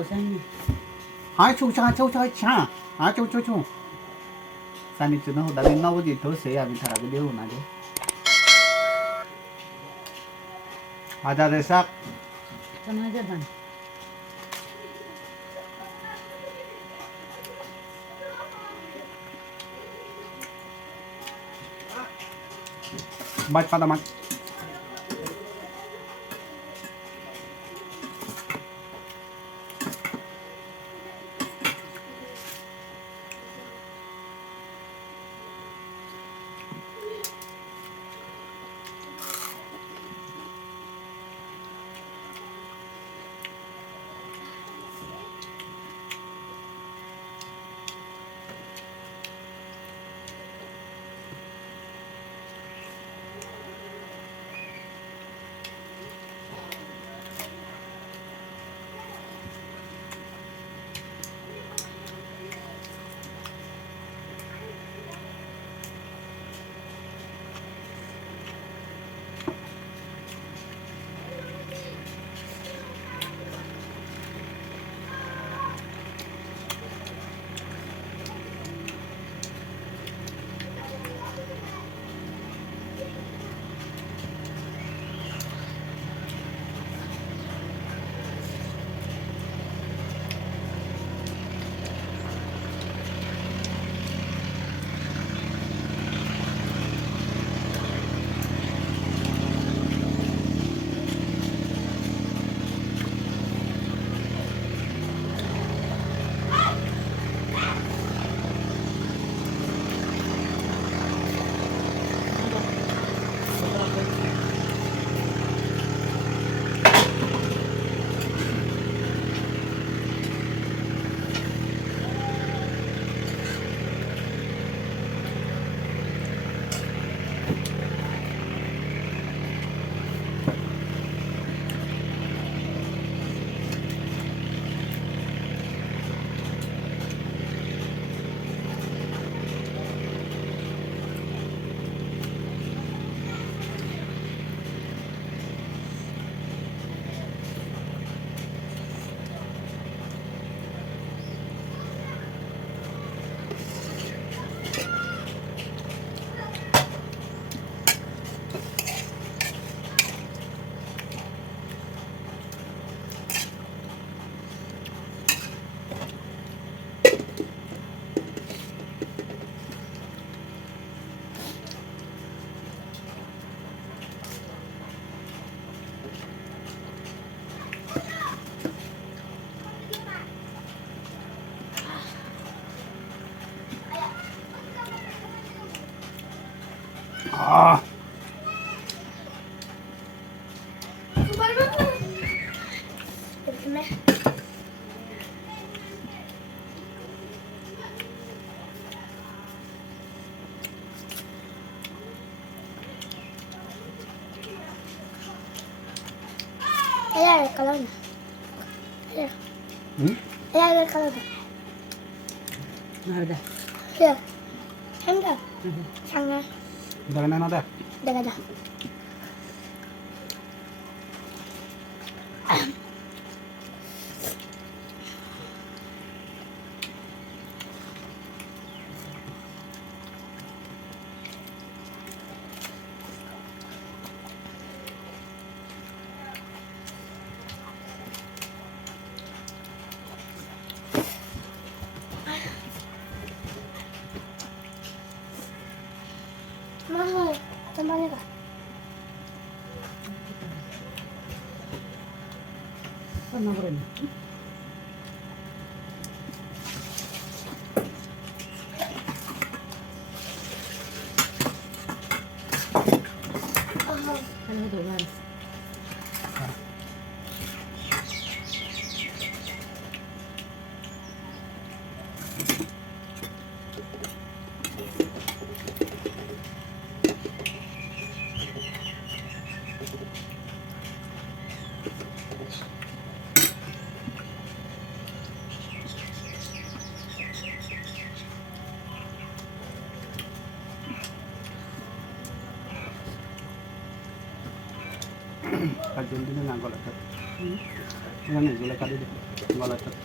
hổ xanh này. Hai chú cha chú cha cha. Ah chú. Sani chú nó đã đến nấu gì thôi sẽ à mình thà cái điều này đấy. Ada desak. Sama aja bang. Baik pada mat. Ah. Ella es calor. Ella. Ella es calor. Nah udah. Iya. Enggak. Sangat. Udah kena ada. Udah ada. Mahal. Temannya kak. Pernah beren. Kalau udah kan. Kajol din na lang ko lang. Ini gulai kari deh, gulai cat.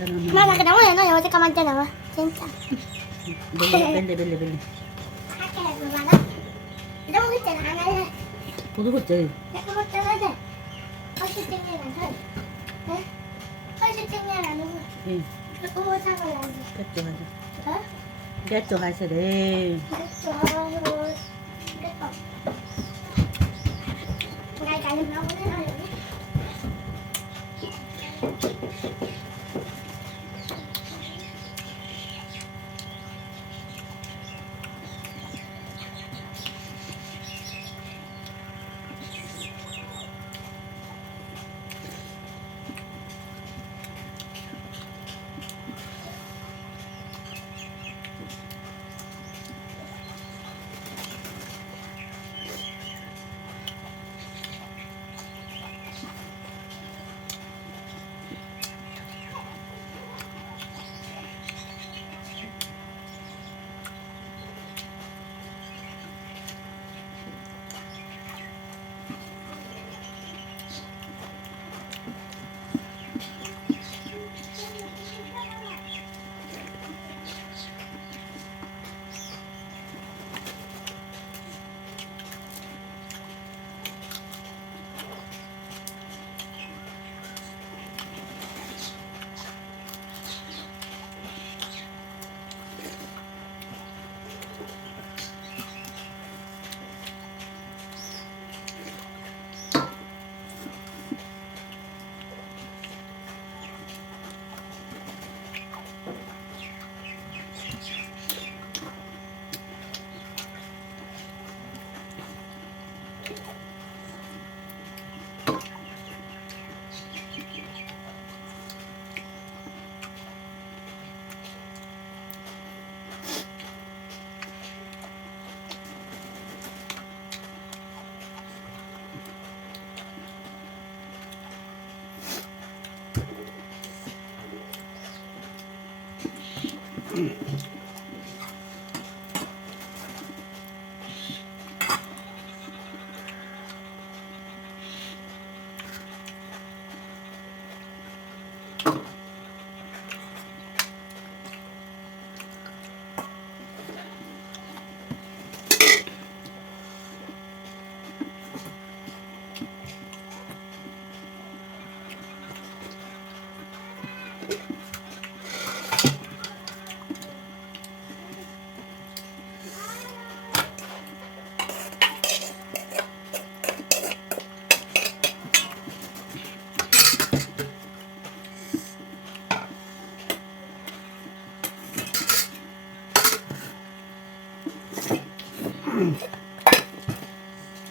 엄마 나 너무 얘는 어제까만 때 나와 진짜. 벨리. 할게 그만아. 너무 그때는 안 할래. 부드럽지? 내가 못 따라해. 할수 땡겨라 살. 네? 할수 땡겨라 누구? 응. 그거 못 사고 나지. 그쪽 하자. 어? 그쪽 하시래. 그랬어. 그랬어. 나 잘못 나오네 하려고.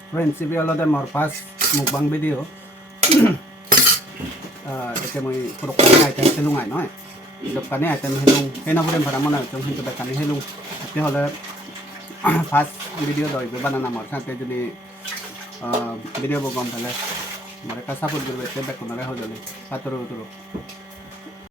Friends, if you follow them our past mukbang video, ito mo puro kanya item helung ay no eh. Ito kanya item helung, kaya na bulan para mo na itong hinto ba kanya helung. Ito hola past video do iba na mo sa te juni video bo gom pala. Mereka support gurbe te back ko na ho jale. Paturo.